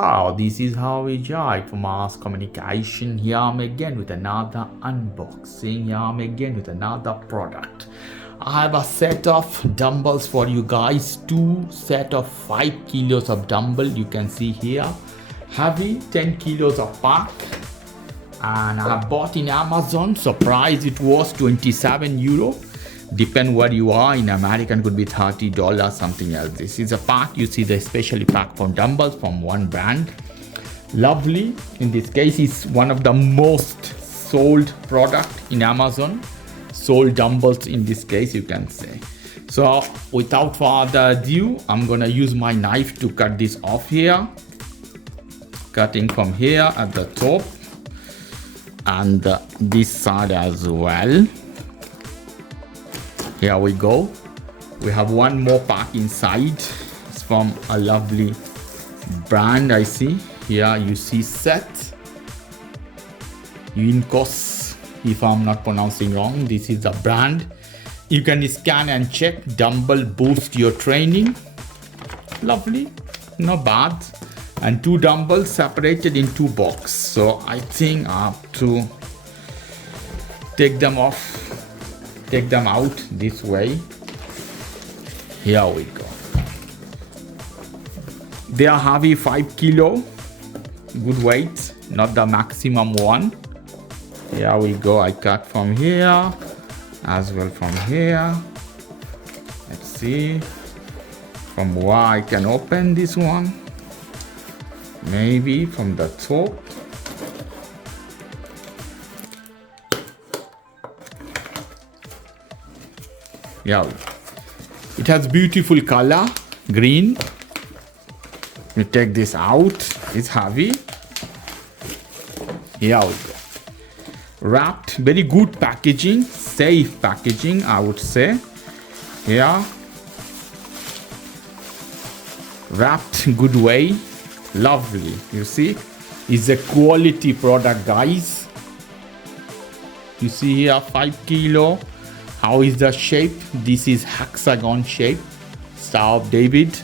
how this is how we judge for mass communication. Here I'm again with another unboxing. Here I'm again with another product. I have a set of dumbbells for you guys. 2 set of 5 kilos of dumbbell. You can see here, heavy 10 kilos of pack, and I have bought in Amazon. So price it was 27 euro. Depend where you are. In American could be $30, something else. This is a pack. You see the specially packed from dumbbells from one brand. Lovely. In this case, it's one of the most sold product in Amazon. Sold dumbbells in this case, you can say. So without further ado, I'm gonna use my knife to cut this off here. Cutting from here at the top and this side as well. Here we go. We have one more pack inside. It's from a lovely brand. I see here, you see set Unycos, if I'm not pronouncing wrong. This is the brand. You can scan and check. Dumbbell boost your training. Lovely, not bad. And 2 dumbbells separated in 2 boxes. So I think I have to take them out this way. Here we go. They are heavy, 5 kilo, good weight, not the maximum one. Here we go. I cut from here as well from here. Let's see from where I can open this one. Maybe from the top. Yeah, it has beautiful color, green. We take this out. It's heavy. Here we go. Wrapped, very good packaging, safe packaging, I would say. Here, wrapped good way. Lovely. You see, it's a quality product, guys. You see here, 5 kilo. How is the shape? This is hexagon shape. Star of David,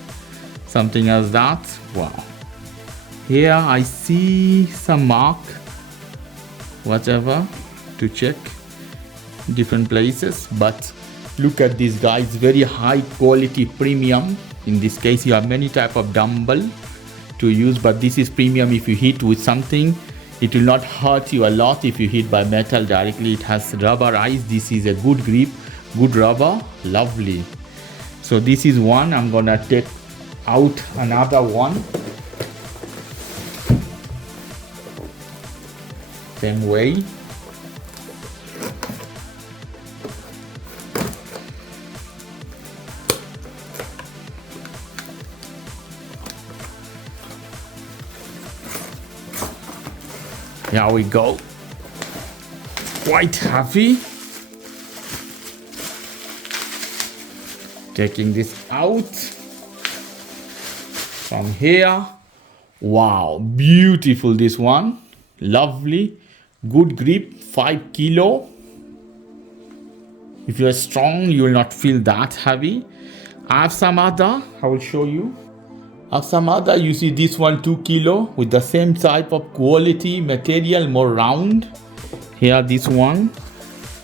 something as that. Wow. Here I see some mark, whatever, to check different places. But look at this, guys, very high quality, premium. In this case, you have many type of dumbbell to use, but this is premium. If you hit with something, it will not hurt you a lot. If you hit by metal directly, it has rubberized. This is a good grip, good rubber. Lovely. So this is one. I'm gonna take out another one. Same way. Here we go. Quite heavy. Taking this out from here. Wow, beautiful this one. Lovely, good grip, 5 kilo. If you are strong, you will not feel that heavy. I have some other, I will show you. I have some other, you see this one 2 kilo with the same type of quality material, more round. Here this one.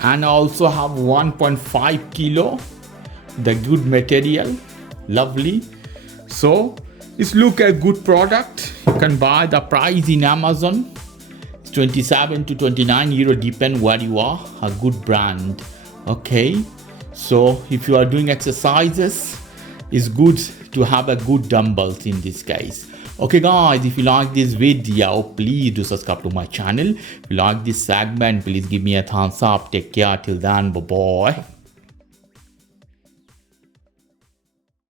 And I also have 1.5 kilo, the good material, lovely. So it's look a good product. You can buy the price in Amazon. It's 27 to 29 euro, depend where you are. A good brand. Okay, so if you are doing exercises, it's good to have a good dumbbells in this case. Okay guys, if you like this video, please do subscribe to my channel. If you like this segment, please give me a thumbs up. Take care till then, bye bye.